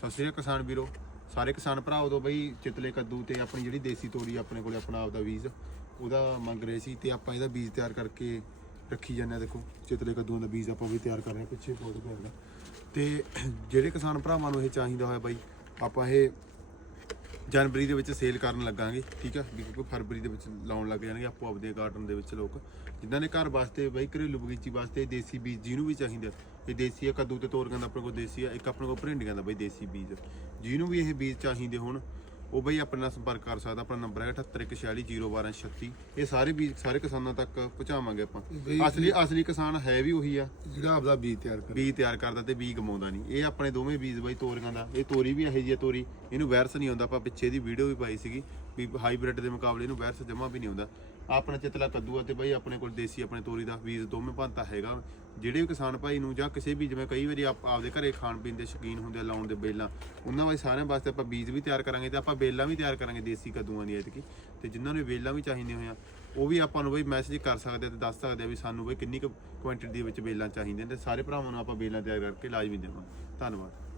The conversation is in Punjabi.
ਸਤਿ ਸ਼੍ਰੀ ਅਕਾਲ ਕਿਸਾਨ ਵੀਰੋ। ਸਾਰੇ ਕਿਸਾਨ ਭਰਾ, ਉਦੋਂ ਬਈ ਚਿਤਲੇ ਕੱਦੂ ਤੇ ਆਪਣੀ ਜਿਹੜੀ ਦੇਸੀ ਤੋਰੀ ਆਪਣੇ ਕੋਲੇ ਆਪਣਾ ਆਪਦਾ ਬੀਜ, ਉਹਦਾ ਮੰਗ ਰਹੇ ਸੀ ਤੇ ਆਪਾਂ ਇਹਦਾ ਬੀਜ ਤਿਆਰ ਕਰਕੇ ਰੱਖੀ ਜਾਂਦੇ ਆ। ਦੇਖੋ, ਚਿਤਲੇ ਕੱਦੂਆਂ ਦਾ ਬੀਜ ਆਪਾਂ ਵੀ ਤਿਆਰ ਕਰ ਰਹੇ ਹਾਂ, ਪਿੱਛੇ ਫੋਟੋ ਪੈਂਦਾ। ਤੇ ਜਿਹੜੇ ਕਿਸਾਨ ਭਰਾਵਾਂ ਨੂੰ ਇਹ ਚਾਹੀਦਾ ਹੋਇਆ ਬਾਈ, ਆਪਾਂ ਇਹ ਜਨਵਰੀ ਦੇ ਵਿੱਚ ਸੇਲ ਕਰਨ ਲੱਗਾਂਗੇ, ਠੀਕ ਆ? ਵੀ ਕਿਉਂਕਿ ਫਰਵਰੀ ਦੇ ਵਿੱਚ ਲਾਉਣ ਲੱਗ ਜਾਣਗੇ ਆਪੋ ਆਪਦੇ ਗਾਰਡਨ ਦੇ ਵਿੱਚ ਲੋਕ। ਜਿਨ੍ਹਾਂ ਨੇ ਘਰ ਵਾਸਤੇ, ਬਈ ਘਰੇਲੂ ਬਗੀਚੀ ਵਾਸਤੇ ਦੇਸੀ ਬੀਜ ਜਿਹਨੂੰ ਵੀ ਚਾਹੀਦਾ। ਇਹ ਦੇਸੀ ਆ, ਕੱਦੂ ਤੇ ਤੋਰੀਆਂ ਦਾ ਆਪਣੇ ਕੋਲ ਦੇਸੀ ਆ, ਇੱਕ ਆਪਣੇ ਕੋਲ ਭਰਿੰਡੀਆਂ ਦਾ ਬਈ ਦੇਸੀ ਬੀਜ। ਜਿਹਨੂੰ ਵੀ ਇਹ ਬੀਜ ਚਾਹੀਦੇ ਹੋਣ ਉਹ ਬਈ ਆਪਣੇ ਨਾਲ ਸੰਪਰਕ ਕਰ ਸਕਦਾ ਆਪਣਾ ਨੰਬਰ ਹੈ 7816401236 ਇਹ ਸਾਰੇ ਬੀਜ ਸਾਰੇ ਕਿਸਾਨਾਂ ਤੱਕ ਪਹੁੰਚਾਵਾਂਗੇ ਆਪਾਂ। ਬਈ ਅਸਲੀ ਅਸਲੀ ਕਿਸਾਨ ਹੈ ਵੀ ਉਹੀ ਆ। ਜਿਹੜਾ ਆਪਦਾ ਬੀਜ ਤਿਆਰ ਕਰ। ਬੀਜ ਤਿਆਰ ਕਰਦਾ ਤੇ ਬੀਜ ਗਮਾਉਂਦਾ ਨਹੀਂ। ਇਹ ਆਪਣੇ ਦੋਵੇਂ ਬੀਜ ਬਾਈ ਤੋਰੀਆਂ ਦਾ। ਇਹ ਤੋਰੀ ਵੀ ਇਹੋ ਜਿਹੀ ਆ ਤੋਰੀ। ਇਹਨੂੰ ਵਾਇਰਸ ਨਹੀਂ ਆਉਂਦਾ। ਆਪਾਂ ਪਿੱਛੇ ਦੀ ਵੀਡੀਓ ਵੀ ਪਾਈ ਸੀਗੀ ਵੀ ਹਾਈਬ੍ਰਿਡ ਦੇ ਮੁਕਾਬਲੇ ਇਹਨੂੰ ਵਾਇਰਸ ਜਮਾ ਵੀ ਨਹੀਂ ਆਉਂਦਾ। ਆਪਣਾ ਚਿਤਲਾ ਕੱਦੂ ਆ ਤੇ ਬਾਈ ਆਪਣੇ ਕੋਲ ਦੇਸੀ ਆਪਣੇ ਤੋਰੀ ਦਾ ਬੀਜ ਦੋਵੇਂ ਭਾਂਤਾ ਹੈਗਾ। ਜਿਹੜੇ ਵੀ ਕਿਸਾਨ ਭਾਈ ਨੂੰ ਜਾਂ ਕਿਸੇ ਵੀ ਜਿਵੇਂ ਕਈ ਵਾਰੀ ਆਪ ਆਪਦੇ ਘਰੇ ਖਾਣ ਪੀਣ ਦੇ ਸ਼ੌਕੀਨ ਹੁੰਦੇ ਆ, ਲਾਉਣ ਦੇ ਬੇਲਾਂ, ਉਹਨਾਂ ਵਾਸਤੇ ਸਾਰਿਆਂ ਵਾਸਤੇ ਆਪਾਂ ਬੀਜ ਵੀ ਤਿਆਰ ਕਰਾਂਗੇ ਤੇ ਆਪਾਂ ਬੇਲਾਂ ਵੀ ਤਿਆਰ ਕਰਾਂਗੇ ਦੇਸੀ ਕੱਦੂਆਂ ਦੀ ਐਤਕੀ। ਤੇ ਜਿਨ੍ਹਾਂ ਨੂੰ ਬੇਲਾਂ ਵੀ ਚਾਹੀਦੀਆਂ ਹੋਈਆਂ, ਉਹ ਵੀ ਆਪਾਂ ਨੂੰ ਬਈ ਮੈਸੇਜ ਕਰ ਸਕਦੇ ਆ ਤੇ ਦੱਸ ਸਕਦੇ ਆ ਵੀ ਸਾਨੂੰ ਬਈ ਕਿੰਨੀ ਕੁ ਕੁਆਂਟੀਟੀ ਦੇ ਵਿੱਚ ਬੇਲਾਂ ਚਾਹੀਦੀਆਂ ਤੇ ਸਾਰੇ ਭਰਾਵਾਂ ਨੂੰ ਆਪਾਂ ਬੇਲਾਂ ਤਿਆਰ ਕਰਕੇ ਲਾਜ਼ਮੀ ਦੇਵਾਂਗੇ। ਧੰਨਵਾਦ।